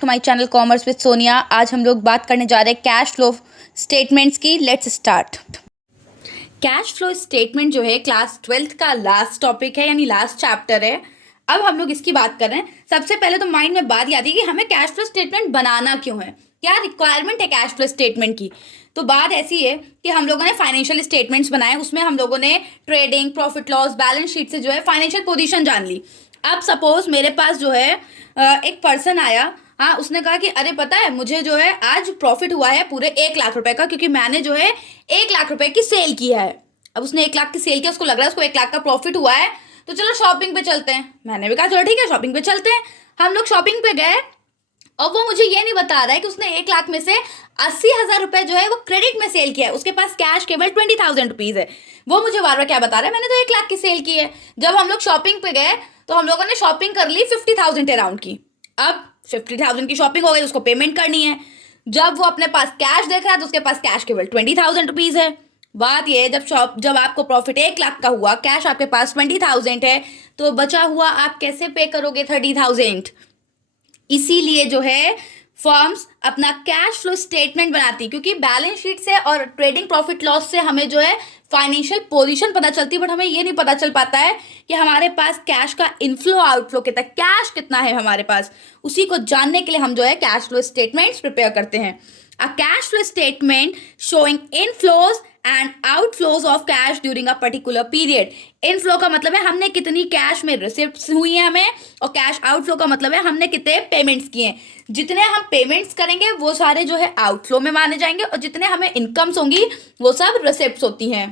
To my channel commerce with Sonia. आज हम लोग बात करने जा रहे हैं कैश फ्लो स्टेटमेंट्स की। Let's start. Cash flow statement जो है क्लास 12th का लास्ट टॉपिक है, यानी लास्ट चैप्टर है। अब हम लोग इसकी बात कर रहे हैं। सबसे पहले तो माइंड में बात आती है कि हमें कैश फ्लो स्टेटमेंट बनाना क्यों है, क्या रिक्वायरमेंट है कैश फ्लो स्टेटमेंट की। तो बात ऐसी है कि हम लोगों ने फाइनेंशियल स्टेटमेंट्स बनाए, उसमें हम लोगों ने trading, profit loss, balance sheet से जो है फाइनेंशियल पोजीशन जान ली। अब सपोज मेरे पास जो है एक पर्सन आया, हाँ, उसने कहा कि अरे पता है मुझे जो है आज प्रॉफिट हुआ है पूरे 1 लाख रुपए का, क्योंकि मैंने जो है 1 लाख रुपए की सेल किया है। अब उसने 1 लाख की सेल किया, उसको लग रहा है उसको 1 लाख का प्रॉफिट हुआ है, तो चलो शॉपिंग पे चलते हैं। मैंने भी कहा चलो ठीक है शॉपिंग पे चलते हैं। हम लोग शॉपिंग पे गए और वो मुझे ये नहीं बता रहा है कि उसने 1 लाख में से 80,000 रुपए जो है वो क्रेडिट में सेल किया है, उसके पास कैश केवल 20,000 रुपीज है। वो मुझे बार बार क्या बता रहा है, मैंने तो 1 लाख की सेल की है। जब हम लोग शॉपिंग पे गए तो हम लोगों ने शॉपिंग कर ली 50,000 अराउंड की। अब 50,000 की शॉपिंग हो गई, उसको पेमेंट करनी है। जब वो अपने पास कैश देख रहा है तो उसके पास कैश केवल 20,000 रुपीज है। बात ये है, जब आपको प्रॉफिट 1 लाख का हुआ, कैश आपके पास 20,000 है, तो बचा हुआ आप कैसे पे करोगे 30,000। इसीलिए जो है फर्म्स अपना कैश फ्लो स्टेटमेंट बनाती, क्योंकि बैलेंस शीट से और ट्रेडिंग प्रॉफिट लॉस से हमें जो है फाइनेंशियल पोजीशन पता चलती है, बट हमें ये नहीं पता चल पाता है कि हमारे पास कैश का इनफ्लो आउटफ्लो कितना, कैश कितना है हमारे पास। उसी को जानने के लिए हम जो है कैश फ्लो स्टेटमेंट्स प्रिपेयर करते हैं। A cash flow statement showing inflows and outflows of cash during a particular period. Inflow का मतलब है हमने कितनी कैश में रिसिप्ट्स हुई है हमें, और कैश आउटफ्लो का मतलब है हमने कितने पेमेंट्स किए हैं। जितने हम पेमेंट्स करेंगे वो सारे जो है आउटफ्लो में माने जाएंगे, और जितने हमें इनकम्स होंगी वो सब रिसिप्ट्स होती हैं।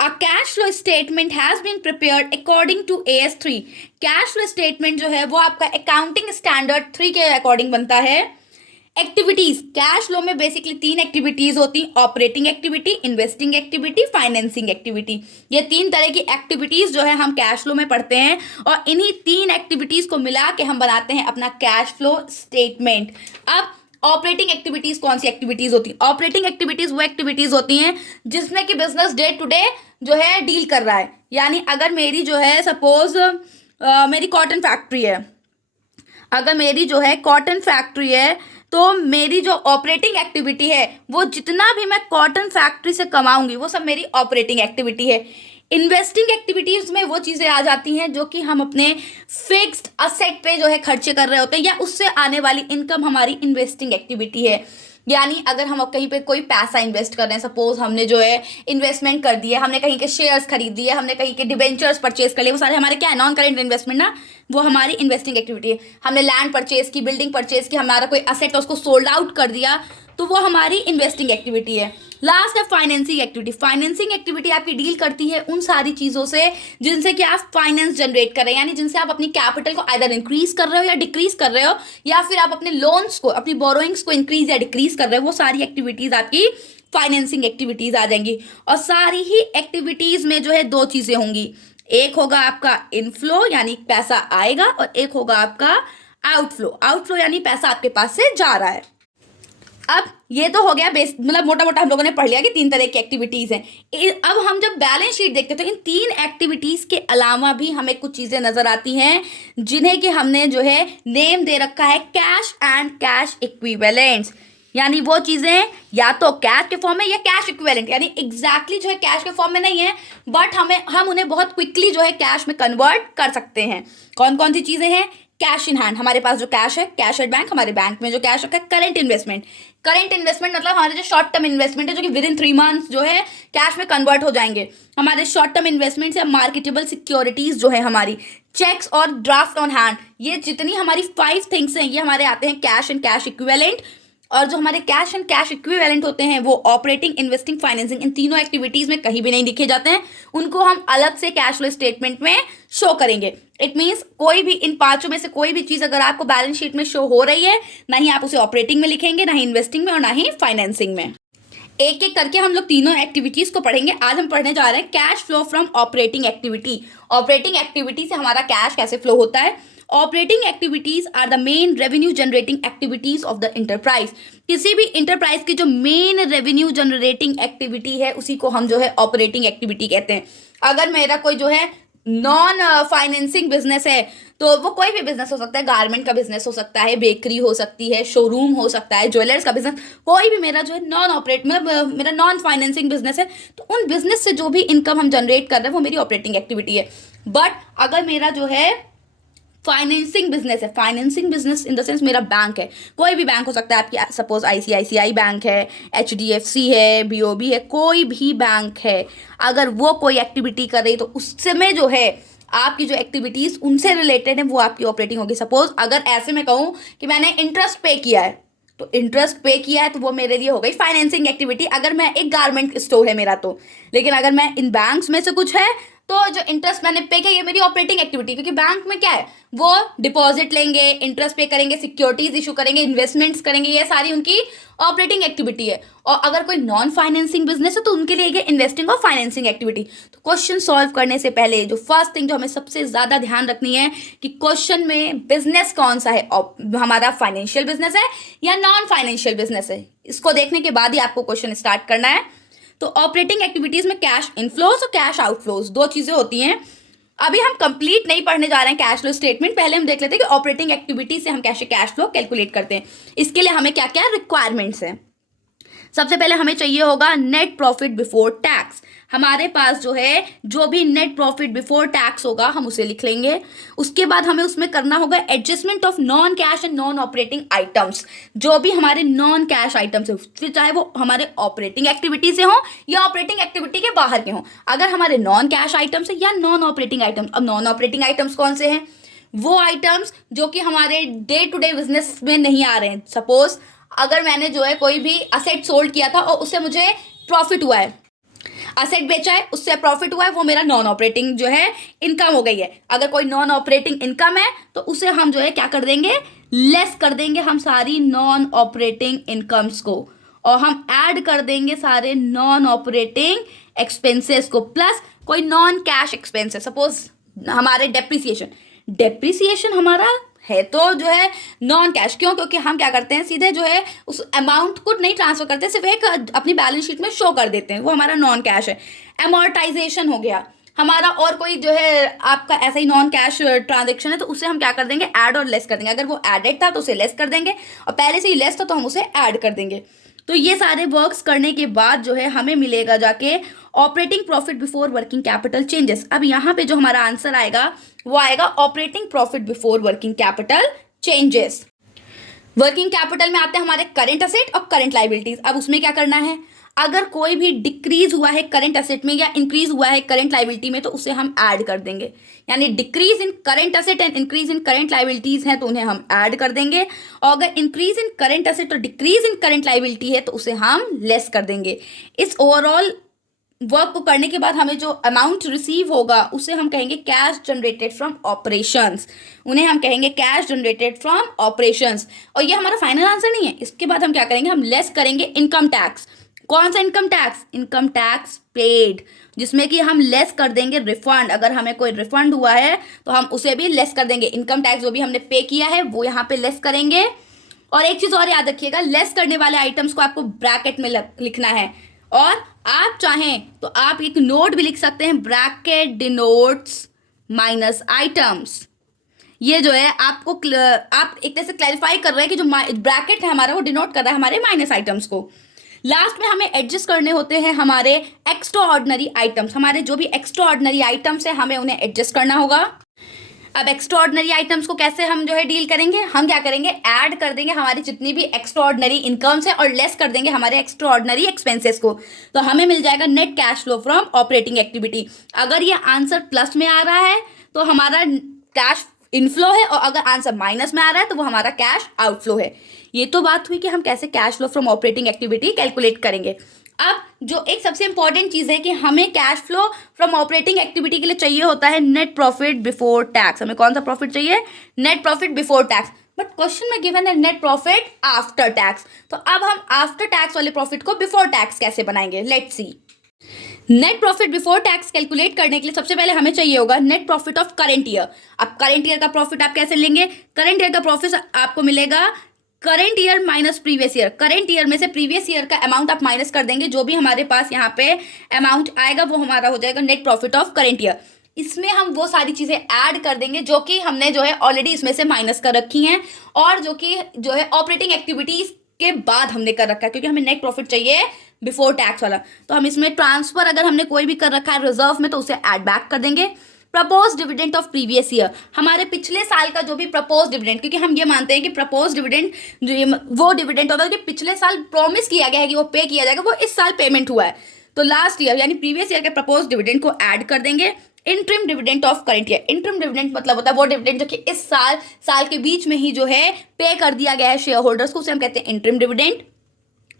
A cash flow statement has been prepared according to AS3। Cash flow statement जो है वो आपका अकाउंटिंग स्टैंडर्ड 3 के अकॉर्डिंग बनता है। एक्टिविटीज, कैश फ्लो में बेसिकली 3 एक्टिविटीज होती, operating activity, investing activity, financing activity. ये 3 तरह की एक्टिविटीज जो है हम कैश फ्लो में पढ़ते हैं, और इन्हीं 3 एक्टिविटीज को मिला के हम बनाते हैं अपना कैश फ्लो स्टेटमेंट। अब ऑपरेटिंग एक्टिविटीज कौन सी एक्टिविटीज होती है? ऑपरेटिंग एक्टिविटीज वो एक्टिविटीज होती हैं जिसमें कि बिजनेस डे टू डे जो है डील कर रहा है। यानी अगर मेरी जो है सपोज मेरी कॉटन फैक्ट्री है, अगर मेरी जो है कॉटन फैक्ट्री है, तो मेरी जो ऑपरेटिंग एक्टिविटी है वो जितना भी मैं कॉटन फैक्ट्री से कमाऊंगी वो सब मेरी ऑपरेटिंग एक्टिविटी है। इन्वेस्टिंग एक्टिविटीज में वो चीज़ें आ जाती हैं जो कि हम अपने फिक्स्ड असेट पे जो है खर्चे कर रहे होते हैं, या उससे आने वाली इनकम हमारी इन्वेस्टिंग एक्टिविटी है। यानी अगर हम कहीं पे कोई पैसा इन्वेस्ट कर रहे हैं, सपोज हमने जो है इन्वेस्टमेंट कर दिया, हमने कहीं के शेयर्स खरीद दिए, हमने कहीं के डिबेंचर्स परचेज कर लिए, वो सारे हमारे क्या है, नॉन करेंट इन्वेस्टमेंट ना, वो हमारी इन्वेस्टिंग एक्टिविटी है। हमने लैंड परचेज की, बिल्डिंग परचेज की, हमारा कोई असेट है उसको सोल्ड आउट कर दिया, तो वो हमारी इन्वेस्टिंग एक्टिविटी है। लास्ट है फाइनेंसिंग एक्टिविटी। फाइनेंसिंग एक्टिविटी आपकी डील करती है उन सारी चीज़ों से जिनसे कि आप फाइनेंस जनरेट कर रहे हैं, यानी जिनसे आप अपनी कैपिटल को आइदर इंक्रीज कर रहे हो या डिक्रीज कर रहे हो, या फिर आप अपने लोन्स को, अपनी बोरोइंग्स को इंक्रीज या डिक्रीज कर रहे हो। वो सारी एक्टिविटीज़ आपकी फाइनेंसिंग एक्टिविटीज़ आ जाएंगी। और सारी ही एक्टिविटीज़ में जो है 2 चीज़ें होंगी, एक होगा आपका इनफ्लो यानी पैसा आएगा, और एक होगा आपका आउटफ्लो। आउटफ्लो यानी पैसा आपके पास से जा रहा है। अब ये तो हो गया बेस, मतलब मोटा मोटा हम लोगों ने पढ़ लिया कि 3 तरह की एक्टिविटीज हैं। अब हम जब बैलेंस शीट देखते हैं तो इन 3 एक्टिविटीज के अलावा भी हमें कुछ चीजें नजर आती हैं जिन्हें कि हमने जो है नेम दे रखा है कैश एंड कैश इक्विवेलेंट्स। यानी वो चीजें या तो कैश के फॉर्म में या कैश इक्विवेलेंट, यानी एग्जैक्टली जो है कैश के फॉर्म में नहीं है, बट हम उन्हें बहुत क्विकली जो है कैश में कन्वर्ट कर सकते हैं। कौन कौन सी चीजें हैं? कैश इन हैंड, हमारे पास जो कैश है, कैश एट बैंक, हमारे बैंक में जो कैश रखा है। करेंट इन्वेस्टमेंट, करेंट इन्वेस्टमेंट मतलब हमारे जो शॉर्ट टर्म इन्वेस्टमेंट है जो कि विद इन 3 मंथ्स जो है कैश में कन्वर्ट हो जाएंगे। हमारे शॉर्ट टर्म इन्वेस्टमेंट्स या मार्केटेबल सिक्योरिटीज जो है हमारी, चेक्स और ड्राफ्ट ऑन हैंड, ये जितनी हमारी 5 थिंग्स हैं ये हमारे आते हैं कैश एंड कैश इक्विवेलेंट। और जो हमारे कैश एंड कैश इक्विवेलेंट होते हैं वो ऑपरेटिंग, इन्वेस्टिंग, फाइनेंसिंग, इन तीनों एक्टिविटीज में कहीं भी नहीं दिखे जाते हैं, उनको हम अलग से कैश फ्लो स्टेटमेंट में शो करेंगे। इट मीन्स कोई भी इन 5 में से कोई भी चीज अगर आपको बैलेंस शीट में शो हो रही है, ना ही आप उसे ऑपरेटिंग में लिखेंगे, ना ही इन्वेस्टिंग में, और ना ही फाइनेंसिंग में। एक एक करके हम लोग तीनों एक्टिविटीज को पढ़ेंगे। आज हम पढ़ने जा रहे हैं cash flow from operating activity. Operating activity से हमारा कैश कैसे फ्लो होता है। Operating activities are the main revenue generating activities of the enterprise. किसी भी इंटरप्राइज की जो मेन रेवेन्यू जनरेटिंग एक्टिविटी है उसी को हम जो है ऑपरेटिंग एक्टिविटी कहते हैं। अगर मेरा कोई जो है नॉन फाइनेंसिंग बिजनेस है तो वो कोई भी बिजनेस हो सकता है, गारमेंट का बिजनेस हो सकता है, बेकरी हो सकती है, शोरूम हो सकता है, ज्वेलर्स का बिजनेस, कोई भी मेरा जो है नॉन ऑपरेट मतलब मेरा नॉन फाइनेंसिंग बिजनेस है, तो उन बिजनेस से जो भी इनकम हम जनरेट कर रहे हैं वो मेरी ऑपरेटिंग एक्टिविटी है। बट अगर मेरा जो है फाइनेंसिंग बिजनेस है, financing business in the sense मेरा बैंक है, कोई भी बैंक हो सकता है आपकी, सपोज आईसीआईसीआई बैंक है, एचडीएफसी है, बीओबी है, कोई भी बैंक है, अगर वो कोई एक्टिविटी कर रही तो उसमें जो है आपकी जो एक्टिविटीज उनसे रिलेटेड है वो आपकी ऑपरेटिंग होगी। सपोज अगर ऐसे मैं कहूँ कि मैंने इंटरेस्ट पे किया है, तो इंटरेस्ट पे किया है तो वो मेरे लिए हो गई फाइनेंसिंग एक्टिविटी, अगर मैं एक गारमेंट स्टोर है मेरा तो। लेकिन अगर मैं इन बैंक्स में से कुछ है तो जो इंटरेस्ट मैंने पे किया ये मेरी ऑपरेटिंग एक्टिविटी, क्योंकि बैंक में क्या है वो डिपॉजिट लेंगे, इंटरेस्ट पे करेंगे, सिक्योरिटीज इशू करेंगे, इन्वेस्टमेंट्स करेंगे, ये सारी उनकी ऑपरेटिंग एक्टिविटी है। और अगर कोई नॉन फाइनेंसिंग बिजनेस है तो उनके लिए इन्वेस्टिंग और फाइनेंसिंग एक्टिविटी। तो क्वेश्चन सॉल्व करने से पहले जो फर्स्ट थिंग जो हमें सबसे ज्यादा ध्यान रखनी है कि क्वेश्चन में बिजनेस कौन सा है, हमारा फाइनेंशियल बिजनेस है या नॉन फाइनेंशियल बिजनेस है, इसको देखने के बाद ही आपको क्वेश्चन स्टार्ट करना है। तो ऑपरेटिंग एक्टिविटीज में कैश इनफ्लोज और कैश आउटफ्लोज दो चीजें होती हैं। अभी हम कंप्लीट नहीं पढ़ने जा रहे हैं कैश फ्लो स्टेटमेंट, पहले हम देख लेते हैं कि ऑपरेटिंग एक्टिविटी से हम कैसे कैश फ्लो कैलकुलेट करते हैं। इसके लिए हमें क्या क्या रिक्वायरमेंट्स हैं। सबसे पहले हमें चाहिए होगा नेट प्रॉफिट बिफोर टैक्स। हमारे पास जो है जो भी नेट प्रॉफिट बिफोर टैक्स होगा हम उसे लिख लेंगे। उसके बाद हमें उसमें करना होगा adjustment of non cash and non operating items. जो भी हमारे नॉन कैश आइटम्स है फिर चाहे वो हमारे ऑपरेटिंग एक्टिविटी से हो या ऑपरेटिंग एक्टिविटी के बाहर के हों, अगर हमारे नॉन कैश आइटम्स है या नॉन ऑपरेटिंग आइटम्स। अब नॉन ऑपरेटिंग आइटम्स कौन से हैं? वो आइटम्स जो कि हमारे डे टू डे बिजनेस में नहीं आ रहे हैं। सपोज अगर मैंने जो है कोई भी असेट सोल्ड किया था और उससे मुझे प्रॉफिट हुआ है, असेट बेचा है उससे प्रॉफिट हुआ है, वो मेरा नॉन ऑपरेटिंग जो है इनकम हो गई है। अगर कोई नॉन ऑपरेटिंग इनकम है तो उसे हम जो है क्या कर देंगे, लेस कर देंगे हम सारी नॉन ऑपरेटिंग इनकम्स को, और हम ऐड कर देंगे सारे नॉन ऑपरेटिंग एक्सपेंसेस को, प्लस कोई नॉन कैश एक्सपेंस है। सपोज हमारे डेप्रिसिएशन हमारा है तो जो है नॉन कैश, क्यों? क्योंकि हम क्या करते हैं सीधे जो है उस अमाउंट को नहीं ट्रांसफर करते, सिर्फ एक अपनी बैलेंस शीट में शो कर देते हैं, वो हमारा नॉन कैश है। अमोर्टाइजेशन हो गया हमारा, और कोई जो है आपका ऐसा ही नॉन कैश ट्रांजेक्शन है तो उसे हम क्या कर देंगे, ऐड और लेस कर देंगे। अगर वो एडेड था तो उसे लेस कर देंगे, और पहले से ही लेस था तो हम उसे ऐड कर देंगे। तो ये सारे वर्क्स करने के बाद जो है हमें मिलेगा जाके operating profit before working capital changes. अब यहाँ पे जो हमारा आंसर आएगा वो आएगा operating profit before working capital changes. Working capital में आते हैं हमारे करंट असेट और करंट लाइबिलिटीज। अब उसमें क्या करना है, अगर कोई भी डिक्रीज हुआ है करंट असेट में या इंक्रीज हुआ है करंट लाइबिलिटी में तो उसे हम ऐड कर देंगे। यानी decrease in current asset and increase in current liabilities है तो उन्हें हम ऐड कर देंगे, और अगर इंक्रीज इन करंट असेट और डिक्रीज इन करंट लाइबिलिटी है तो उसे हम लेस कर देंगे। इस ओवरऑल वर्क को करने के बाद हमें जो अमाउंट रिसीव होगा उसे हम कहेंगे कैश जनरेटेड फ्रॉम ऑपरेशंस, उन्हें हम कहेंगे कैश जनरेटेड फ्रॉम ऑपरेशंस। और ये हमारा फाइनल आंसर नहीं है, इसके बाद हम क्या करेंगे, हम लेस करेंगे इनकम टैक्स। कौन सा income tax? Income tax paid, जिसमें कि हम लेस कर देंगे रिफंड। अगर हमें कोई रिफंड हुआ है तो हम उसे भी लेस कर देंगे। इनकम टैक्स जो भी हमने पे किया है वो यहाँ पे लेस करेंगे। और एक चीज और याद रखिएगा, लेस करने वाले आइटम्स को आपको ब्रैकेट में लिखना है, और आप चाहें तो आप एक नोट भी लिख सकते हैं, ब्रैकेट डिनोट्स माइनस आइटम्स। ये जो है आपको आप एक तरह से क्लैरिफाई कर रहे हैं कि जो ब्रैकेट है हमारा वो डिनोट कर रहा है हमारे माइनस आइटम्स को। लास्ट में हमें एडजस्ट करने होते हैं हमारे एक्स्ट्रा ऑर्डिनरी आइटम्स। हमारे जो भी एक्स्ट्रा ऑर्डिनरी आइटम्स है हमें उन्हें एडजस्ट करना होगा। अब एक्स्ट्रा ऑर्डिनरी आइटम्स को कैसे हम जो है डील करेंगे, हम क्या करेंगे, ऐड कर देंगे हमारी जितनी भी एक्स्ट्रा ऑर्डिनरी इनकम्स है और लेस कर देंगे हमारे एक्स्ट्रा ऑर्डिनरी एक्सपेंसेस को, तो हमें मिल जाएगा net cash flow from operating activity. अगर ये आंसर प्लस में आ रहा है तो हमारा कैश इनफ्लो है, और अगर आंसर माइनस में आ रहा है तो वो हमारा कैश आउटफ्लो है। ये तो बात हुई कि हम कैसे cash flow from operating activity calculate करेंगे। अब जो एक सबसे इंपॉर्टेंट चीज है कि हमें cash flow from operating activity के लिए चाहिए होता है नेट प्रॉफिट बिफोर टैक्स। हमें कौन सा प्रॉफिट चाहिए, net profit before tax. But question में गिवन है नेट प्रॉफिट आफ्टर टैक्स, तो अब हम आफ्टर टैक्स वाले प्रॉफिट को बिफोर टैक्स कैसे बनाएंगे, let's see. Net profit before tax calculate करने के लिए सबसे पहले हमें चाहिए होगा net profit of current year. अब करंट ईयर का प्रॉफिट आप कैसे लेंगे, करंट ईयर का प्रॉफिट आपको मिलेगा current year minus previous year. Current year में से प्रीवियस ईयर का अमाउंट आप माइनस कर देंगे, जो भी हमारे पास यहाँ पे अमाउंट आएगा वो हमारा हो जाएगा net profit of current year. इसमें हम वो सारी चीज़ें ऐड कर देंगे जो कि हमने जो है ऑलरेडी इसमें से माइनस कर रखी हैं, और जो कि जो है ऑपरेटिंग एक्टिविटीज़ के बाद हमने कर रखा है, क्योंकि हमें नेट प्रॉफिट चाहिए बिफोर टैक्स वाला। तो हम इसमें ट्रांसफर अगर हमने कोई भी कर रखा है रिजर्व में तो उसे ऐड बैक कर देंगे। Propose dividend of previous year, हमारे पिछले साल का जो भी प्रपोज डिविडेंड, क्योंकि हम ये मानते हैं कि प्रपोज डिविडेंड जो ये वो डिविडेंड होता है कि पिछले साल प्रॉमिस किया गया है कि वो पे किया जाएगा, वो इस साल पेमेंट हुआ है, तो लास्ट ईयर यानी प्रीवियस ईयर के प्रपोज डिविडेंड को ऐड कर देंगे। Interim dividend of current year, interim dividend मतलब होता है वो डिविडेंड जो कि इस साल के बीच में ही जो है पे कर दिया गया है शेयर होल्डर्स को, उसे हम कहते हैं इंटरिम डिविडेंड।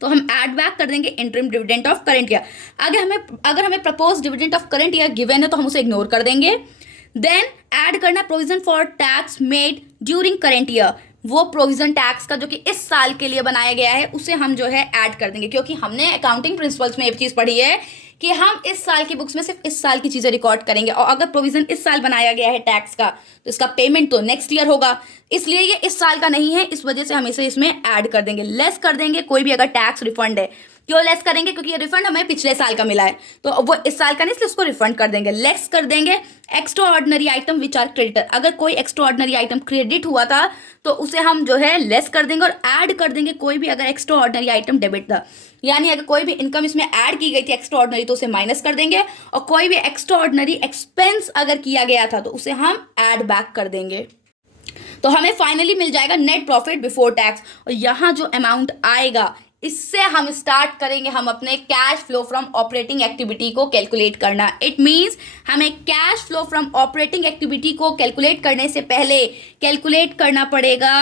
तो हम ऐड बैक कर देंगे interim dividend of current year. अगर हमें propose dividend of current year given है तो हम उसे इग्नोर कर देंगे। देन ऐड करना provision for tax made during current year, वो प्रोविजन टैक्स का जो कि इस साल के लिए बनाया गया है उसे हम जो है ऐड कर देंगे, क्योंकि हमने अकाउंटिंग प्रिंसिपल्स में एक चीज़ पढ़ी है कि हम इस साल की बुक्स में सिर्फ इस साल की चीज़ें रिकॉर्ड करेंगे, और अगर प्रोविजन इस साल बनाया गया है टैक्स का तो इसका पेमेंट तो नेक्स्ट ईयर होगा, इसलिए ये इस साल का नहीं है, इस वजह से हम इसे इसमें ऐड कर देंगे। लेस कर देंगे कोई भी अगर टैक्स रिफंड है, क्यों लेस करेंगे, क्योंकि ये रिफंड हमें पिछले साल का मिला है तो वो इस साल का नहीं, इसलिए उसको रिफंड कर देंगे। लेस कर देंगे extraordinary item which are creditor, अगर कोई एक्स्ट्रा ऑर्डिनरी आइटम क्रेडिट हुआ था तो उसे हम जो है लेस कर देंगे, और ऐड कर देंगे कोई भी अगर एक्स्ट्रा ऑर्डिनरी आइटम डेबिट था, यानी अगर कोई भी इनकम इसमें ऐड की गई थी एक्स्ट्रा ऑर्डिनरी तो उसे माइनस कर देंगे, और कोई भी एक्स्ट्रा ऑर्डिनरी एक्सपेंस अगर किया गया था तो उसे हम ऐड बैक कर देंगे। तो हमें फाइनली मिल जाएगा नेट प्रॉफिट बिफोर टैक्स, और यहाँ जो अमाउंट आएगा इससे हम स्टार्ट करेंगे हम अपने cash flow from operating activity को कैलकुलेट करना। इट मीन्स हमें cash flow from operating activity को कैलकुलेट करने से पहले कैलकुलेट करना पड़ेगा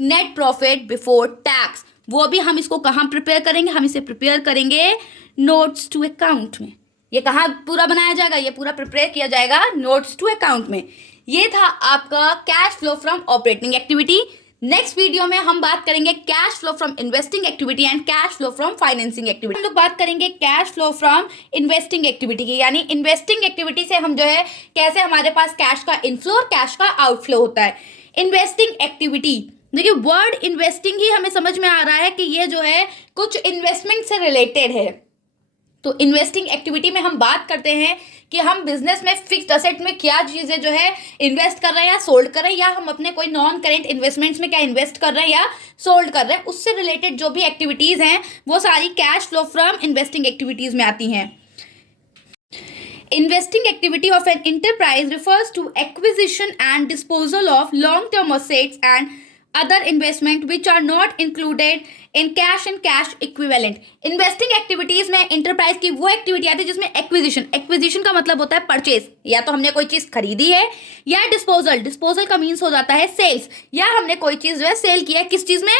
नेट प्रॉफिट बिफोर टैक्स। वो भी हम इसको कहाँ प्रिपेयर करेंगे, हम इसे प्रिपेयर करेंगे नोट्स टू अकाउंट में। ये कहाँ पूरा बनाया जाएगा, ये पूरा प्रिपेयर किया जाएगा नोट्स टू अकाउंट में। ये था आपका cash flow from operating activity. Next video में हम बात करेंगे cash flow from investing activity and cash flow from financing activity. हम लोग बात करेंगे cash flow from investing activity की, यानी इन्वेस्टिंग एक्टिविटी से हम जो है कैसे हमारे पास कैश का इनफ्लो और कैश का आउटफ्लो होता है। इन्वेस्टिंग एक्टिविटी, देखिए वर्ड इन्वेस्टिंग ही हमें समझ में आ रहा है कि ये जो है कुछ इन्वेस्टमेंट से रिलेटेड है। तो इन्वेस्टिंग एक्टिविटी में हम बात करते हैं कि हम बिजनेस में फिक्स्ड असेट में क्या चीज़ें जो है इन्वेस्ट कर रहे हैं या सोल्ड कर रहे हैं, या हम अपने कोई नॉन करेंट इन्वेस्टमेंट्स में क्या इन्वेस्ट कर रहे हैं या सोल्ड कर रहे हैं, उससे रिलेटेड जो भी एक्टिविटीज़ हैं वो सारी cash flow from investing activities में आती हैं। Investing activity of an enterprise refers to acquisition and disposal of long-term assets and other investment which are not included in cash and cash equivalent। Investing activities में enterprise की वो activity आती है जिसमें acquisition का मतलब होता है परचेज, या तो हमने कोई चीज खरीदी है, या डिस्पोजल का मीन्स हो जाता है सेल्स, या हमने कोई चीज जो है सेल किया है किस चीज में,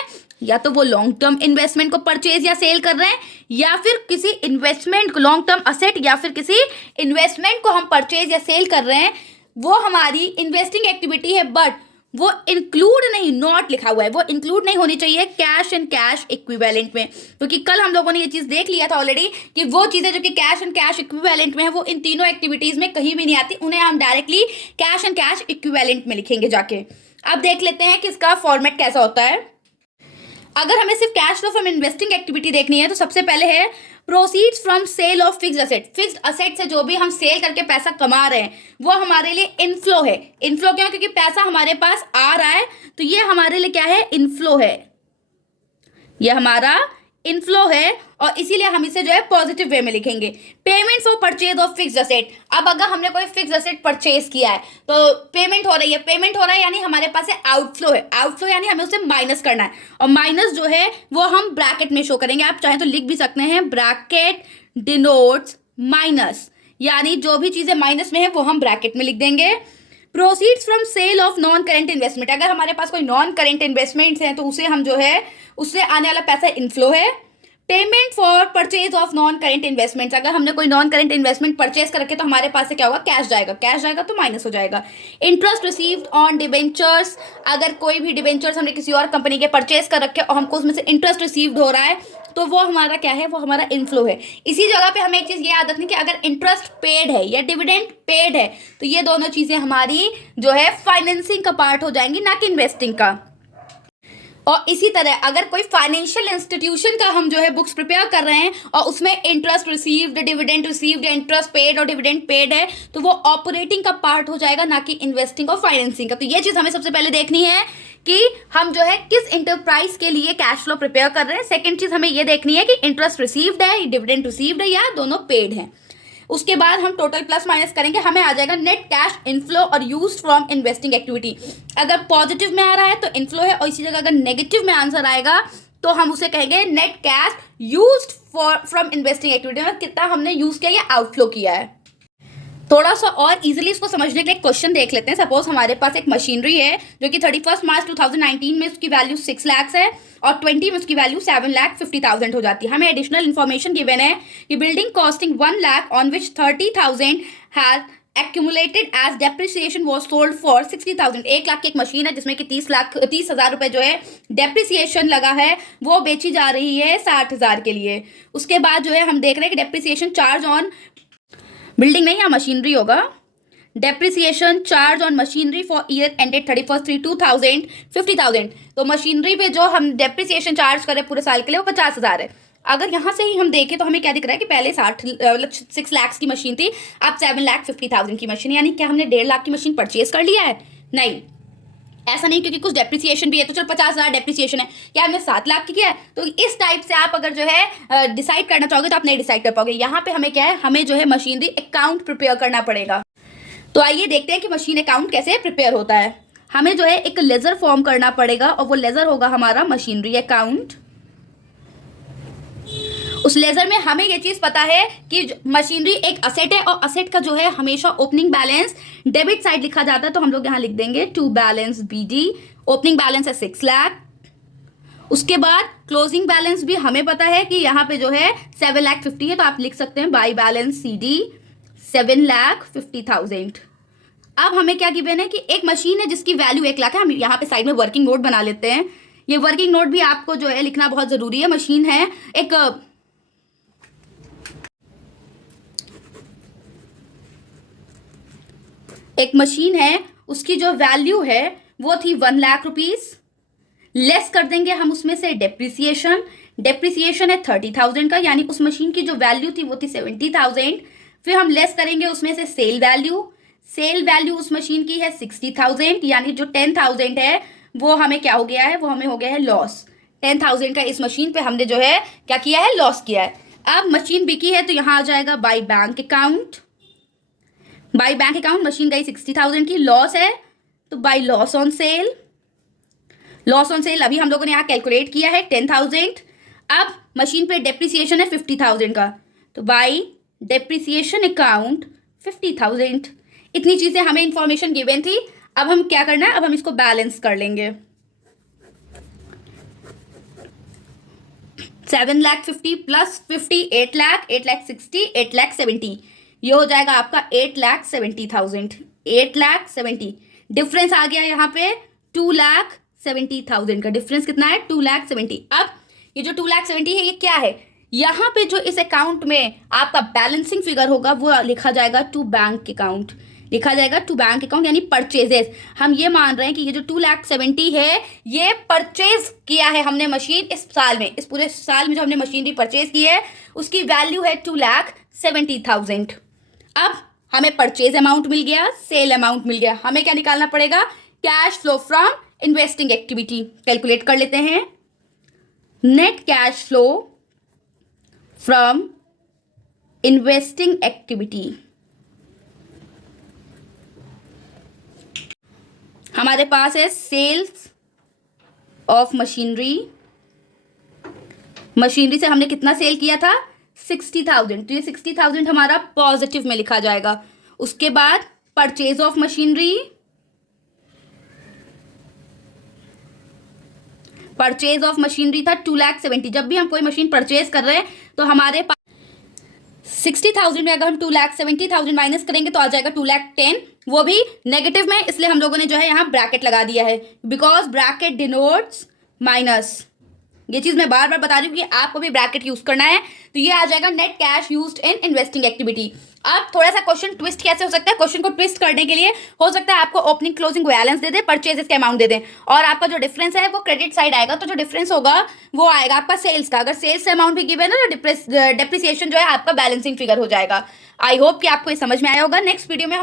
या तो वो लॉन्ग टर्म इन्वेस्टमेंट को परचेज या सेल कर रहे हैं, या फिर किसी इन्वेस्टमेंट को लॉन्ग टर्म असेट या फिर किसी इन्वेस्टमेंट को हम परचेज या सेल कर रहे हैं, वो हमारी इन्वेस्टिंग एक्टिविटी है। बट वो इंक्लूड नहीं, नॉट लिखा हुआ है, वो इंक्लूड नहीं होनी चाहिए कैश एंड कैश इक्विवेलेंट में, क्योंकि कल हम लोगों ने ये चीज़ देख लिया था ऑलरेडी कि वो चीज़ें जो कि कैश एंड कैश इक्विवेलेंट में है वो इन तीनों एक्टिविटीज़ में कहीं भी नहीं आती, उन्हें हम directly cash and cash equivalent में लिखेंगे जाके। अब देख लेते हैं कि इसका फॉर्मेट कैसा होता है। अगर हमें सिर्फ cash flow from investing activity देखनी है तो सबसे पहले है proceeds from sale of fixed asset. Fixed asset से जो भी हम सेल करके पैसा कमा रहे हैं वो हमारे लिए इनफ्लो है। इनफ्लो क्यों, क्योंकि पैसा हमारे पास आ रहा है, तो ये हमारे लिए क्या है, इनफ्लो है, ये हमारा इनफ्लो है, और इसीलिए हम इसे जो है पॉजिटिव वे में लिखेंगे। Payment for purchase of fixed asset, अब अगर हमने कोई फिक्स्ड असेट परचेज किया है तो पेमेंट हो रही है, यानी हमारे पास है आउटफ्लो है। आउटफ्लो यानी हमें उसे माइनस करना है, और माइनस जो है वो हम ब्रैकेट में शो करेंगे, आप चाहें तो लिख भी सकते हैं ब्रैकेट डिनोट्स माइनस, यानी जो भी चीज़ें माइनस में है वो हम ब्रैकेट में लिख देंगे। Proceeds from sale of non current investment, अगर हमारे पास कोई नॉन करेंट इन्वेस्टमेंट्स हैं तो उसे हम जो है उससे आने वाला पैसा इनफ्लो है। Payment for purchase of non current investments, अगर हमने कोई नॉन करेंट इन्वेस्टमेंट परचेज कर रखे तो हमारे पास से क्या होगा, कैश जाएगा तो माइनस हो जाएगा। इंटरेस्ट रिसीव्ड ऑन डिबेंचर्स, अगर कोई भी डिबेंचर्स हमने किसी और कंपनी के परचेज कर रखे और हमको उसमें से इंटरेस्ट रिसीव्ड हो रहा है तो वो हमारा क्या है, वो हमारा इनफ्लो है। इसी जगह पे हमें एक चीज़ ये याद रखनी कि अगर इंटरेस्ट पेड है या डिविडेंड पेड है तो ये दोनों चीज़ें हमारी जो है फाइनेंसिंग का पार्ट हो जाएंगी, ना कि इन्वेस्टिंग का। और इसी तरह अगर कोई फाइनेंशियल इंस्टीट्यूशन का हम जो है बुक्स प्रिपेयर कर रहे हैं और उसमें interest received, dividend received, interest paid और डिविडेंड पेड है, तो वो ऑपरेटिंग का पार्ट हो जाएगा, ना कि इन्वेस्टिंग और फाइनेंसिंग का। तो ये चीज़ हमें सबसे पहले देखनी है कि हम जो है किस इंटरप्राइज के लिए कैश फ्लो प्रिपेयर कर रहे हैं। सेकेंड चीज़ हमें ये देखनी है कि इंटरेस्ट रिसीव्ड है, डिविडेंड रिसीव्ड है या दोनों पेड है। उसके बाद हम टोटल प्लस माइनस करेंगे, हमें आ जाएगा नेट कैश इनफ्लो और यूज फ्रॉम इन्वेस्टिंग एक्टिविटी। अगर पॉजिटिव में आ रहा है तो इनफ्लो है, और इसी जगह अगर नेगेटिव में आंसर आएगा तो हम उसे कहेंगे net cash used from investing activity, मतलब कितना हमने यूज किया या आउटफ्लो किया है। थोड़ा सा और इजीली इसको समझने के लिए क्वेश्चन देख लेते हैं। सपोज हमारे पास एक मशीनरी है जो कि 31 मार्च 2019 में उसकी वैल्यू 6 लाख है और 20 में उसकी वैल्यू 7,50,000 हो जाती है। हमें एडिशनल इन्फॉर्मेशन गिवन है कि building costing 1 lakh on which 30,000 has accumulated as depreciation was sold for 60,000। 1 lakh की एक मशीन है जिसमें कि 30,000 रुपए जो है डेप्रिसिएशन लगा है, वो बेची जा रही है 60,000 के लिए। उसके बाद जो है हम देख रहे हैं कि डेप्रिसिएशन चार्ज ऑन बिल्डिंग नहीं, यहाँ मशीनरी होगा। Depreciation charge on machinery for year ended 31/3/2000 50,000। तो मशीनरी पे जो हम डेप्रिसिएशन चार्ज करें पूरे साल के लिए वो 50,000 है। अगर यहाँ से ही हम देखें तो हमें क्या दिख रहा है कि पहले 6 लाख की मशीन थी, अब 7,50,000 की मशीन, यानी क्या हमने 1.5 लाख की मशीन परचेज कर लिया है? नहीं, ऐसा नहीं, क्योंकि कुछ डेप्रिसिएशन भी है। तो चलो 50,000 डेप्रिसिएशन है, क्या हमने 7 लाख की किया है? तो इस टाइप से आप अगर जो है डिसाइड करना चाहोगे तो आप नहीं डिसाइड कर पाओगे। यहाँ पे हमें क्या है, हमें जो है मशीनरी अकाउंट प्रिपेयर करना पड़ेगा। तो आइए देखते हैं कि मशीन अकाउंट कैसे प्रिपेयर होता है। हमें जो है एक लेजर फॉर्म करना पड़ेगा और वो लेजर होगा हमारा मशीनरी अकाउंट। उस लेजर में हमें ये चीज़ पता है कि मशीनरी एक असेट है और असेट का जो है हमेशा ओपनिंग बैलेंस डेबिट साइड लिखा जाता है। तो हम लोग यहाँ लिख देंगे to balance BD। Opening balance है 6 लाख। उसके बाद क्लोजिंग बैलेंस भी हमें पता है कि यहाँ पे जो है 7,50,000 है, तो आप लिख सकते हैं बाई बैलेंस CD 7,50,000। अब हमें क्या गिवन है कि एक मशीन है जिसकी वैल्यू 1 लाख है। हम यहाँ पे साइड में वर्किंग नोट बना लेते हैं। ये वर्किंग नोट भी आपको जो है लिखना बहुत जरूरी है। मशीन है एक मशीन है, उसकी जो वैल्यू है वो थी 1 लाख रुपीज। लेस कर देंगे हम उसमें से डेप्रिसिएशन। डेप्रिसिएशन है 30,000 का, यानी उस मशीन की जो वैल्यू थी वो थी 70,000। फिर हम लेस करेंगे उसमें से सेल वैल्यू। सेल वैल्यू उस मशीन की है 60,000, यानी जो 10,000 है वो हमें क्या हो गया है, वो हमें हो गया है लॉस। 10,000 का इस मशीन पे हमने जो है क्या किया है, लॉस किया है। अब मशीन बिकी है तो यहाँ आ जाएगा by bank account. By bank account machine गई 60,000 की, लॉस है तो by loss on sale. Loss on sale अभी हम लोगों ने यहाँ कैलकुलेट किया है 10,000। अब मशीन पे डेप्रिसिएशन है 50,000 का, तो बाई डेप्रिसिएशन अकाउंट 50,000। इतनी चीजें हमें इंफॉर्मेशन गिवन थी। अब हम क्या करना है, अब हम इसको बैलेंस कर लेंगे। 7,50,000 प्लस 50 8 लाख, 8,60,000, 8,70,000, ये हो जाएगा आपका 8,70,000। 8,70,000 डिफरेंस आ गया यहाँ पे 2,70,000 का। डिफरेंस कितना है, 2,70,000। अब ये जो 2,70,000 है ये क्या है, यहाँ पे जो इस अकाउंट में आपका बैलेंसिंग फिगर होगा वो लिखा जाएगा टू बैंक अकाउंट। लिखा जाएगा टू बैंक अकाउंट, यानी परचेजेस। हम ये मान रहे हैं कि ये जो 2,70,000 है ये परचेज किया है हमने मशीन इस साल में, इस पूरे साल में जो हमने मशीनरी परचेज की है उसकी वैल्यू है 2,70,000। अब हमें परचेज अमाउंट मिल गया, सेल अमाउंट मिल गया। हमें क्या निकालना पड़ेगा, cash flow from investing activity. Calculate कर लेते हैं। Net cash flow from investing activity हमारे पास है सेल्स ऑफ मशीनरी। मशीनरी से हमने कितना सेल किया था, 60,000, तो ये 60,000 हमारा पॉजिटिव में लिखा जाएगा। उसके बाद purchase of machinery, purchase of machinery था 2,70,000। जब भी हम कोई मशीन परचेज कर रहे हैं तो हमारे पास 60,000 में अगर हम 2,70,000 माइनस करेंगे तो आ जाएगा 2,10,000, वो भी नेगेटिव में, इसलिए हम लोगों ने जो है यहाँ ब्रैकेट लगा दिया है, बिकॉज ब्रैकेट डिनोट्स माइनस। ये चीज़ मैं बार बार बता रही हूँ कि आपको भी ब्रैकेट यूज़ करना है। तो ये आ जाएगा net cash used in investing activity. अब थोड़ा सा क्वेश्चन ट्विस्ट कैसे हो सकता है, क्वेश्चन को ट्विस्ट करने के लिए हो सकता है आपको ओपनिंग क्लोजिंग बैलेंस दे दे, परचेजेस का अमाउंट दे दें, और आपका जो डिफरेंस है वो क्रेडिट साइड आएगा। तो जो डिफरेंस होगा वो आएगा आपका सेल्स का। अगर सेल्स अमाउंट भी गिवन है तो डिप्रिसिएशन जो है आपका बैलेंसिंग फिगर हो जाएगा। आई होप कि आपको ये समझ में आया होगा। नेक्स्ट वीडियो में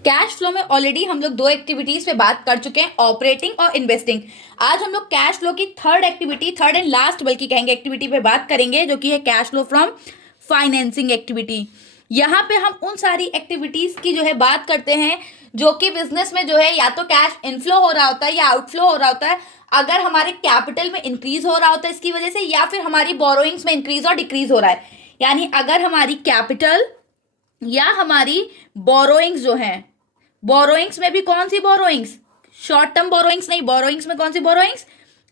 कैश फ्लो में ऑलरेडी हम लोग 2 एक्टिविटीज पे बात कर चुके हैं, ऑपरेटिंग और इन्वेस्टिंग। आज हम लोग कैश फ्लो की थर्ड एंड लास्ट बल्कि कहेंगे एक्टिविटी पे बात करेंगे, जो कि है cash flow from financing activity. यहाँ पे हम उन सारी एक्टिविटीज की जो है बात करते हैं जो कि बिजनेस में जो है या तो कैश इनफ्लो हो रहा होता है या आउटफ्लो हो रहा होता है, अगर हमारे कैपिटल में इंक्रीज हो रहा होता है इसकी वजह से, या फिर हमारी बोरोइंग्स में इंक्रीज और डिक्रीज हो रहा है। यानी अगर हमारी कैपिटल या हमारी बोरोइंग्स जो है, बोरोइंग्स में भी कौन सी बोरोइंग्स, शॉर्ट टर्म बोरोइंग्स नहीं, बोरोइंग्स में कौन सी बोरोइंग्स,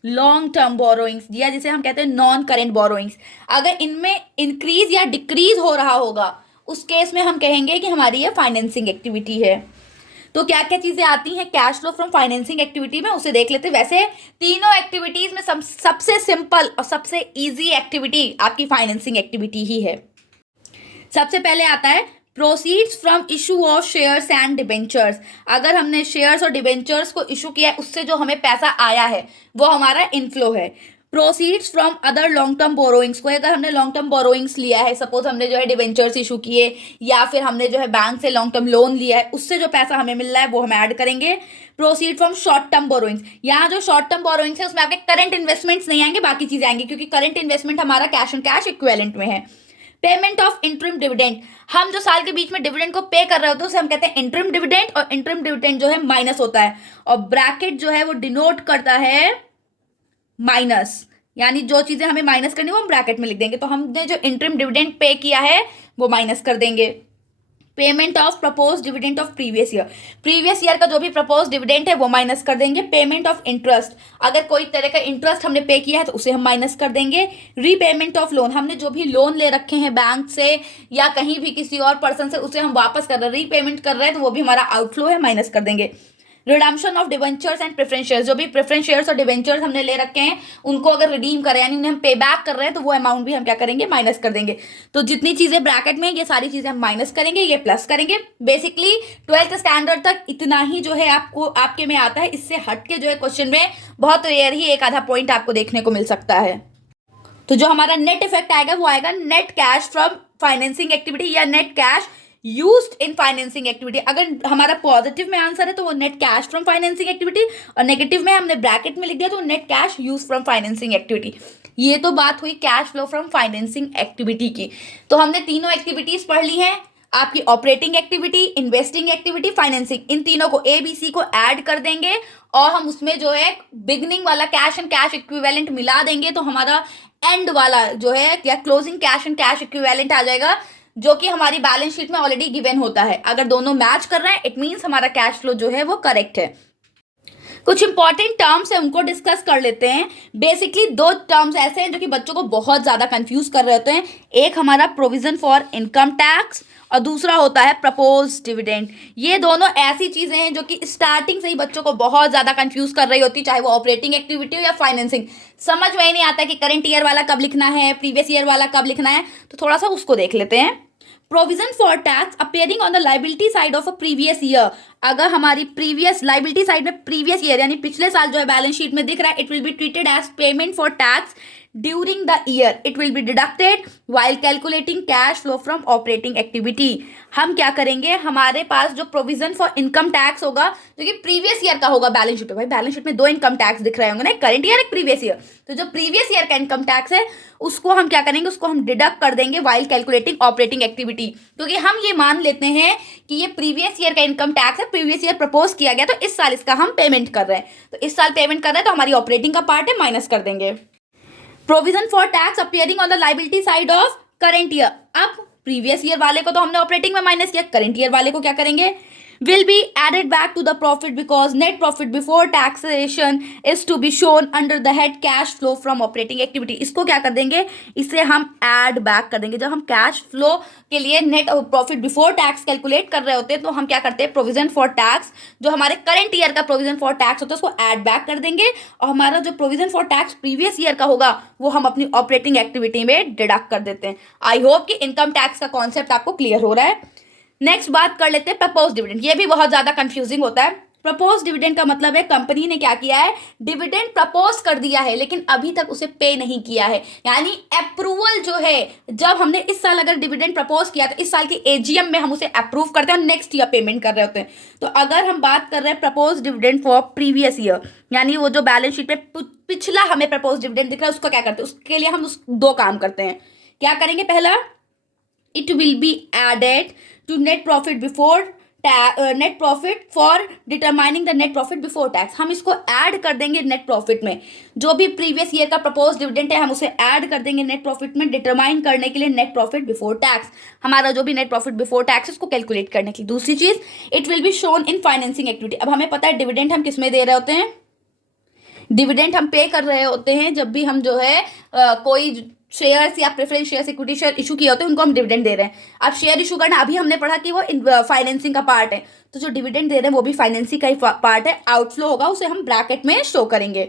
लॉन्ग टर्म बोरोइंग्स, या जिसे हम कहते हैं नॉन करेंट बोरोइंग्स, अगर इनमें इंक्रीज या डिक्रीज हो रहा होगा उस केस में हम कहेंगे कि हमारी ये फाइनेंसिंग एक्टिविटी है। तो क्या क्या चीजें आती हैं cash flow from financing activity में, उसे देख लेते हैं। वैसे तीनों एक्टिविटीज में सबसे सिंपल और सबसे इजी एक्टिविटी आपकी फाइनेंसिंग एक्टिविटी ही है। सबसे पहले आता है proceeds from issue of shares and debentures. अगर हमने शेयर्स और डिबेंचर्स को इशू किया है, उससे जो हमें पैसा आया है वो हमारा इनफ्लो है। Proceeds from other long term borrowings को, अगर हमने लॉन्ग टर्म बोरोइंग्स लिया है, सपोज हमने जो है डिबेंचर्स इशू किए या फिर हमने जो है बैंक से लॉन्ग टर्म लोन लिया है, उससे जो पैसा हमें मिल रहा है वो हम ऐड करेंगे। Proceed from short term borrowings, यहाँ जो शॉर्ट टर्म बोरोइंग्स है उसमें आपके करंट इन्वेस्टमेंट्स नहीं आएंगे, बाकी चीजें आएंगी, क्योंकि करंट इन्वेस्टमेंट हमारा कैश एंड कैश इक्विवेलेंट में है। पेमेंट ऑफ इंटरिम डिविडेंड, हम जो साल के बीच में डिविडेंड को पे कर रहे होते हैं उसे हम कहते हैं इंटरिम डिविडेंड, और इंटरिम डिविडेंड जो है माइनस होता है, और ब्रैकेट जो है वो डिनोट करता है माइनस, यानी जो चीजें हमें माइनस करनी वो हम ब्रैकेट में लिख देंगे। तो हमने जो इंटरिम डिविडेंड पे किया है वो माइनस कर देंगे। Payment of propose dividend of previous year का जो भी प्रपोज डिविडेंड है वो माइनस कर देंगे। पेमेंट ऑफ इंटरेस्ट, अगर कोई तरह का इंटरेस्ट हमने पे किया है तो उसे हम माइनस कर देंगे। रीपेमेंट ऑफ लोन, हमने जो भी लोन ले रखे हैं बैंक से या कहीं भी किसी और पर्सन से, उसे हम वापस कर रहे हैं, रीपेमेंट कर रहे हैं, तो वो भी हमारा आउटफ्लो है, माइनस कर देंगे। Redemption of debentures and preference shares, जो भी प्रेफरेंस शेयर्स और डिवेंचर्स हमने ले रखे हैं उनको अगर रिडीम करें यानी उन्हें हम पे बैक कर रहे हैं तो वो अमाउंट भी हम क्या करेंगे, माइनस कर देंगे। तो जितनी चीजें ब्रैकेट में ये सारी चीजें हम माइनस करेंगे, ये प्लस करेंगे। बेसिकली 12th स्टैंडर्ड तक इतना ही जो है आपको आपके में आता है, इससे हट के जो है क्वेश्चन में बहुत रेयर ही एक आधा पॉइंट आपको देखने को मिल सकता है। तो जो हमारा नेट इफेक्ट आएगा वो आएगा net cash from financing activity या net cash used in financing activity. अगर हमारा पॉजिटिव में आंसर है तो वो net cash from financing activity, और नेगेटिव में हमने ब्रैकेट में लिख दिया तो net cash use from financing activity. ये तो बात हुई cash flow from financing activity की। तो हमने तीनों एक्टिविटीज पढ़ ली हैं, आपकी operating activity, investing activity, financing. इन तीनों को ABC को ऐड कर देंगे और हम उसमें जो है बिगनिंग वाला कैश एंड कैश इक्विवेलेंट मिला देंगे, तो हमारा एंड वाला जो है या closing cash and cash equivalent आ जाएगा, जो कि हमारी बैलेंस शीट में ऑलरेडी गिवन होता है। अगर दोनों मैच कर रहे हैं इट मीन्स हमारा कैश फ्लो जो है वो करेक्ट है। कुछ इंपॉर्टेंट टर्म्स है उनको डिस्कस कर लेते हैं। बेसिकली 2 टर्म्स ऐसे हैं जो कि बच्चों को बहुत ज्यादा कंफ्यूज कर रहे होते हैं। एक हमारा प्रोविजन फॉर इनकम टैक्स और दूसरा होता है प्रपोज डिविडेंड। ये दोनों ऐसी चीजें हैं जो कि स्टार्टिंग से ही बच्चों को बहुत ज्यादा कंफ्यूज कर रही होती, चाहे वो ऑपरेटिंग एक्टिविटी हो या फाइनेंसिंग। समझ में ही नहीं आता कि करंट ईयर वाला कब लिखना है, प्रीवियस ईयर वाला कब लिखना है, तो थोड़ा सा उसको देख लेते हैं। Provision for tax appearing on the liability side of a previous year, अगर हमारी प्रीवियस लाइबिलिटी साइड में प्रीवियस ईयर यानी पिछले साल जो है बैलेंस शीट में दिख रहा है, it will be treated as payment for tax during the year, it will be deducted while calculating cash flow from operating activity. हम क्या करेंगे, हमारे पास जो प्रोविजन फॉर इनकम टैक्स होगा जो कि प्रीवियस ईयर का होगा बैलेंस शीट में, भाई बैलेंस शीट में 2 इनकम टैक्स दिख रहे होंगे ना, करंट ईयर एक प्रीवियस ईयर, तो जो प्रीवियस ईयर का इनकम टैक्स है उसको हम क्या करेंगे, उसको हम डिडक्ट कर देंगे व्हाइल कैलकुलेटिंग ऑपरेटिंग एक्टिविटी, क्योंकि हम ये मान लेते हैं कि ये प्रीवियस ईयर का इनकम टैक्स है, प्रीवियस ईयर प्रपोज किया गया तो इस साल इसका हम पेमेंट कर रहे हैं, तो इस साल पेमेंट कर रहे हैं तो हमारी ऑपरेटिंग का पार्ट है, माइनस कर देंगे। Provision for tax appearing on the liability side of current year, अब प्रीवियस ईयर वाले को तो हमने ऑपरेटिंग में माइनस किया, करंट ईयर वाले को क्या करेंगे, will be added back to the profit because net profit before taxation is to be shown under the head cash flow from operating activity। इसको क्या कर देंगे, इसे हम add back कर देंगे। जब हम कैश फ्लो के लिए net profit before tax calculate कर रहे होते हैं तो हम क्या करते हैं, प्रोविजन फॉर टैक्स, जो हमारे करंट ईयर का प्रोविजन फॉर टैक्स होता है उसको ऐड बैक कर देंगे, और हमारा जो provision for tax previous year का होगा वो हम अपनी ऑपरेटिंग एक्टिविटी में डिडक्ट कर देते हैं। आई होप कि इनकम टैक्स का कॉन्सेप्ट आपको क्लियर हो रहा है। नेक्स्ट बात कर लेते हैं प्रपोज डिविडेंड। ये भी बहुत ज्यादा कंफ्यूजिंग होता है। प्रपोज डिविडेंड का मतलब है कंपनी ने क्या किया है, डिविडेंड प्रपोज कर दिया है लेकिन अभी तक उसे पे नहीं किया है, यानी अप्रूवल जो है, जब हमने इस साल अगर डिविडेंड प्रपोज किया तो इस साल की एजीएम में हम उसे अप्रूव करते हैं और नेक्स्ट ईयर पेमेंट कर रहे होते हैं। तो अगर हम बात कर रहे हैं propose dividend for previous year, यानी वो जो बैलेंस शीट में पिछला हमें प्रपोज डिविडेंड दिख रहा है उसको क्या करते हैं, उसके लिए हम दो काम करते हैं। क्या करेंगे, पहला, it will be added to net profit before net profit for determining the net profit before tax. हम इसको ऐड कर देंगे नेट प्रॉफिट में, जो भी प्रीवियस ईयर का प्रपोज डिविडेंड है हम उसे ऐड कर देंगे नेट प्रॉफिट में, डिटरमाइन करने के लिए नेट प्रॉफिट बिफोर टैक्स, हमारा जो भी नेट प्रॉफिट बिफोर टैक्स उसको कैलकुलेट करने के लिए। दूसरी चीज, it will be shown in financing activity. अब हमें पता है डिविडेंड हम किस में दे रहे होते हैं, डिविडेंड हम पे कर रहे होते हैं जब भी हम जो है कोई शेयर्स या preference shares, equity share issue किए होते हैं उनको हम डिविडेंड दे रहे हैं। अब शेयर इशू करना अभी हमने पढ़ा कि वो फाइनेंसिंग का पार्ट है, तो जो डिविडेंड दे रहे हैं वो भी फाइनेंसिंग का ही पार्ट है, आउटफ्लो होगा उसे हम ब्रैकेट में शो करेंगे।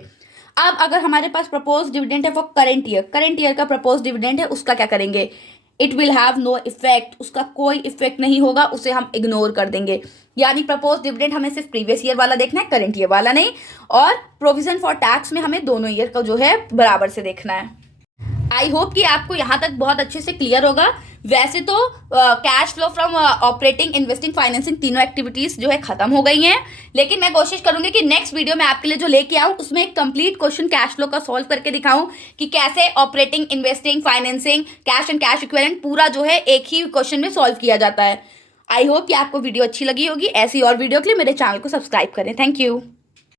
अब अगर हमारे पास प्रपोज डिविडेंड है फॉर करंट ईयर का प्रपोज डिविडेंड है, उसका क्या करेंगे, it will have no effect, उसका कोई इफेक्ट नहीं होगा, उसे हम इग्नोर कर देंगे। यानी प्रपोज डिविडेंड हमें सिर्फ प्रीवियस ईयर वाला देखना है, करंट ईयर वाला नहीं, और प्रोविजन फॉर टैक्स में हमें दोनों ईयर का जो है बराबर से देखना है। आई होप कि आपको यहाँ तक बहुत अच्छे से क्लियर होगा। वैसे तो cash flow from operating, investing, financing तीनों एक्टिविटीज जो है खत्म हो गई हैं, लेकिन मैं कोशिश करूंगी कि नेक्स्ट वीडियो में आपके लिए जो लेके आऊँ उसमें एक कंप्लीट क्वेश्चन कैश फ्लो का सॉल्व करके दिखाऊं कि कैसे operating, investing, financing, cash and cash equivalent पूरा जो है एक ही क्वेश्चन में सॉल्व किया जाता है। आई होप कि आपको वीडियो अच्छी लगी होगी। ऐसी और वीडियो के लिए मेरे चैनल को सब्सक्राइब करें। Thank you.